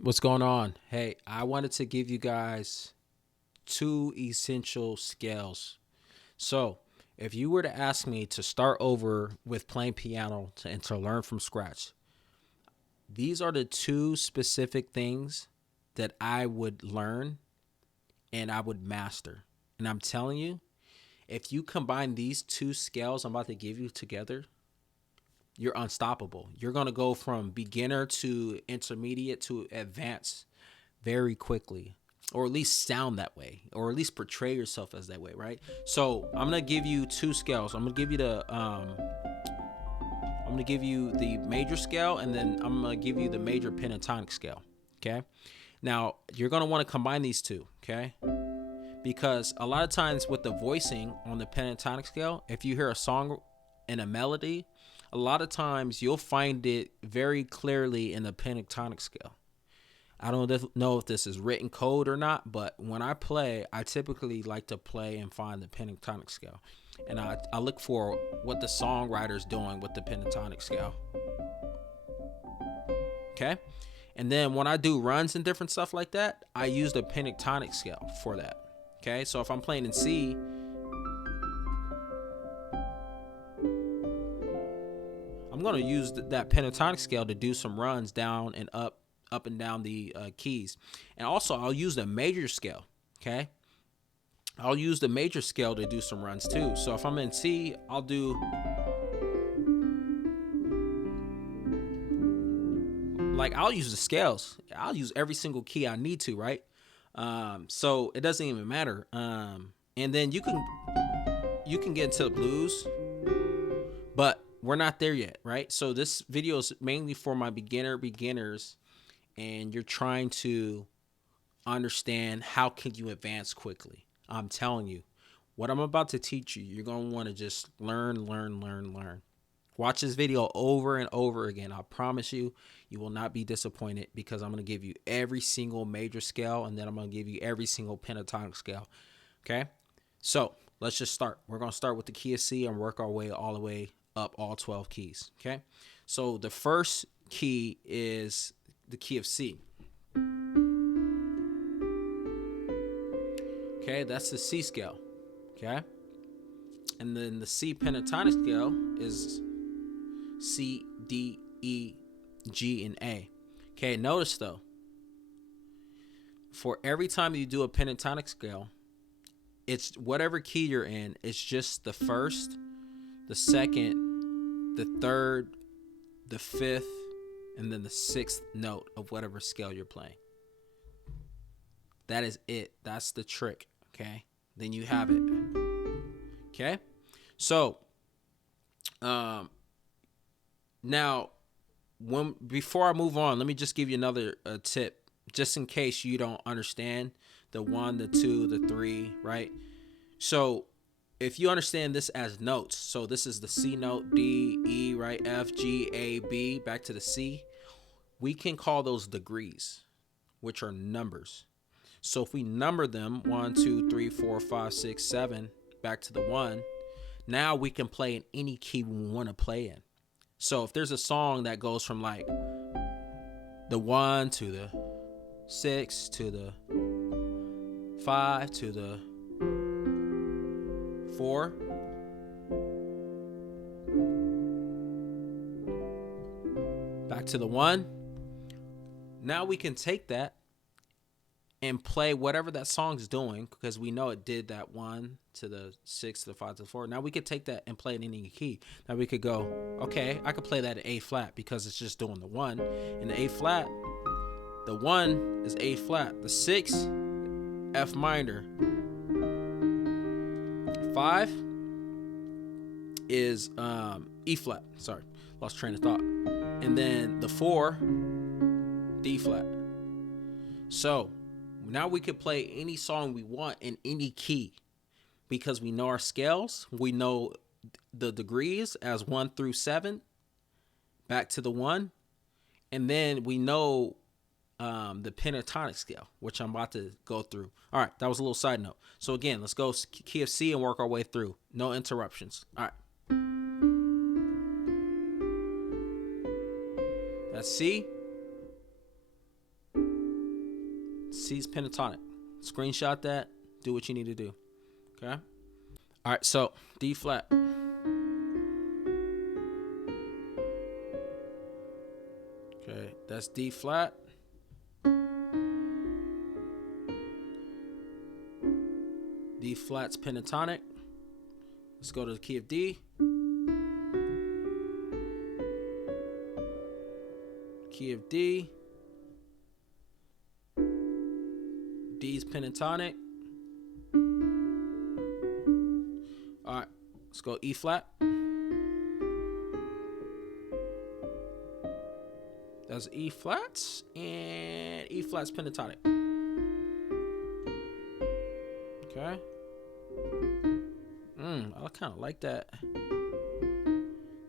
What's going on? Hey, I wanted to give you guys two essential scales. So, if you were to ask me to start over with playing piano and to learn from scratch, these are the two specific things that I would learn and I would master. And I'm telling you, if you combine these two scales I'm about to give you together, you're unstoppable. You're going to go from beginner to intermediate to advanced very quickly, or at least sound that way, or at least portray yourself as that way, right? So I'm gonna give you two scales. I'm gonna give you the major scale, and then I'm gonna give you the major pentatonic scale. Okay. Now you're gonna want to combine these two. Okay. Because a lot of times with the voicing on the pentatonic scale, if you hear a song and a melody, a lot of times you'll find it very clearly in the pentatonic scale. I don't know if this is written code or not, but when I play, I typically like to play and find the pentatonic scale. And I look for what the songwriter's doing with the pentatonic scale. Okay? And then when I do runs and different stuff like that, I use the pentatonic scale for that. Okay? So if I'm playing in C, I'm going to use that pentatonic scale to do some runs down and up and down the keys. And also, I'll use the major scale. Okay? I'll use the major scale to do some runs too. So if I'm in C, I'll do I'll use the scales. I'll use every single key I need to, right? So it doesn't even matter. And then you can get into the blues, but we're not there yet, right? So this video is mainly for my beginners, and you're trying to understand how can you advance quickly. I'm telling you, what I'm about to teach you, you're going to want to just learn. Watch this video over and over again. I promise you, you will not be disappointed because I'm going to give you every single major scale, and then I'm going to give you every single pentatonic scale. Okay? So let's just start. We're going to start with the key of C and work our way all the way up all 12 keys. Okay? So the first key is the key of C. Okay, that's the C scale. Okay? And then the C pentatonic scale is C, D, E, G, and A. Okay, notice though, for every time you do a pentatonic scale, it's whatever key you're in, it's just the first, the second, the third, the fifth, and then the sixth note of whatever scale you're playing. That is it. That's the trick. Okay? Then you have it. Okay? So, um, now, before I move on, let me just give you another tip, just in case you don't understand the one, the two, the three, right? So, if you understand this as notes, so this is the C note, D, E, right, F, G, A, B, back to the C, we can call those degrees, which are numbers. So if we number them 1, 2, 3, 4, 5, 6, 7, back to the 1, now we can play in any key we want to play in. So if there's a song that goes from like the 1 to the 6 to the 5 to the 4, back to the 1, now we can take that and play whatever that song's doing because we know it did that 1 to the 6 to the 5 to the 4. Now we could take that and play it in any key. Now we could go, okay, I could play that at A flat because it's just doing the 1. In the A flat, the 1 is A flat. The 6, F minor. 5 is E flat. Sorry, lost train of thought. And then the 4, D flat. So now we could play any song we want in any key because we know our scales. We know the degrees as 1 through 7, back to the 1. And then we know the pentatonic scale, which I'm about to go through. All right, that was a little side note. So again, let's go key of C and work our way through. No interruptions. All right. That's C. C's pentatonic. Screenshot that. Do what you need to do. Okay. All right. So D flat. Okay, that's D flat. D flat's pentatonic. Let's go to the key of D. Key of D. D's pentatonic. All right, let's go E flat. That's E flats and E flats pentatonic. Okay. I kind of like that.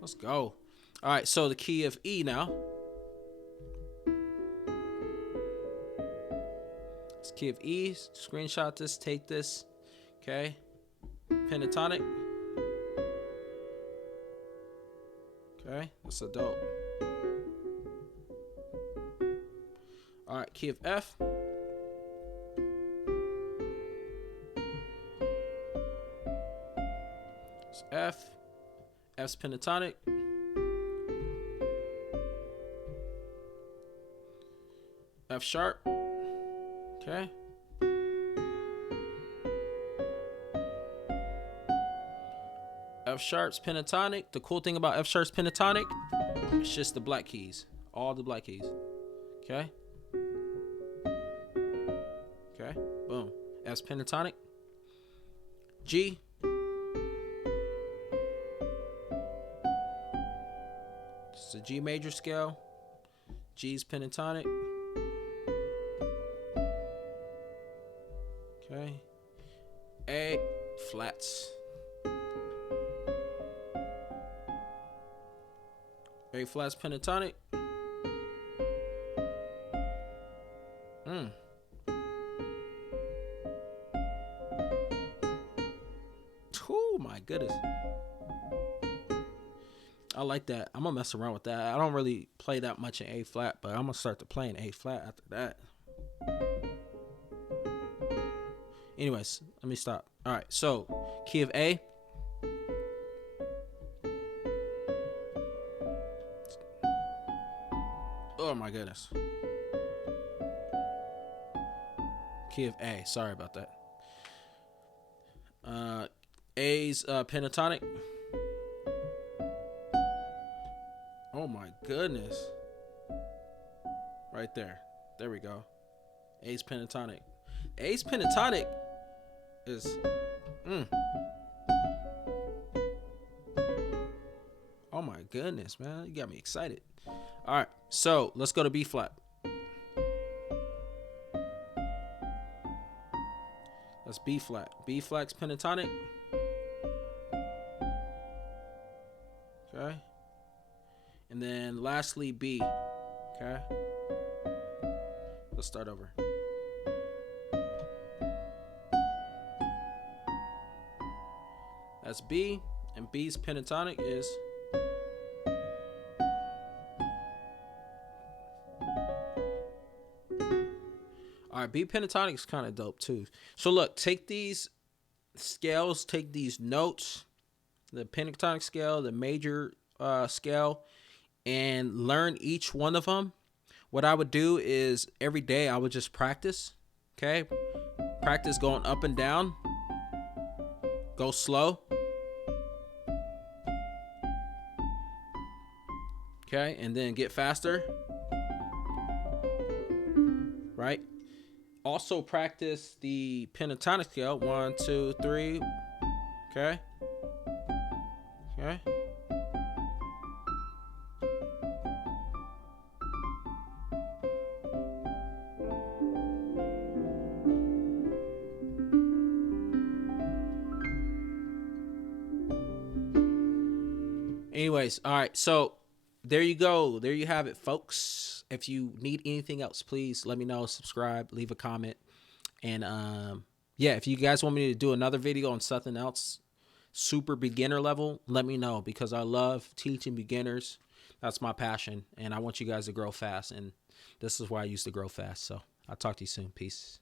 Let's go. All right, so the key of E now. It's key of E. Screenshot this, take this. Okay. Pentatonic. Okay, that's a dope. All right, key of F. It's F. F's pentatonic. F sharp. Okay. F sharp's pentatonic. The cool thing about F sharp's pentatonic, it's just the black keys. All the black keys. Okay. Okay. Boom. F's pentatonic. G. It's a G major scale. G's pentatonic. Okay. A flats. A flats pentatonic. Oh my goodness. I like that. I'm gonna mess around with that. I don't really play that much in A flat, but I'm gonna start to play in A flat after that. Anyways, let me stop. All right, so key of A. Oh my goodness. Key of A. Sorry about that. A's pentatonic. Oh my goodness. Right there. There we go. A's pentatonic. A's pentatonic is Oh my goodness, man. You got me excited. All right. So, let's go to B flat. That's B flat. B flat's pentatonic. Okay. And then lastly, B. Okay. Let's start over. That's B. And B's pentatonic is All right, B pentatonic is kind of dope too. So look, take these scales, take these notes, the pentatonic scale, the major scale, and learn each one of them. What I would do is every day I would just practice. Okay, practice going up and down. Go slow. Okay, and then get faster. Right? Also practice the pentatonic scale. 1, 2, 3. Okay. Okay. Anyways, all right. So there you go. There you have it, folks. If you need anything else, please let me know. Subscribe, leave a comment. And yeah, if you guys want me to do another video on something else, super beginner level, let me know, because I love teaching beginners. That's my passion. And I want you guys to grow fast. And this is why I used to grow fast. So I'll talk to you soon. Peace.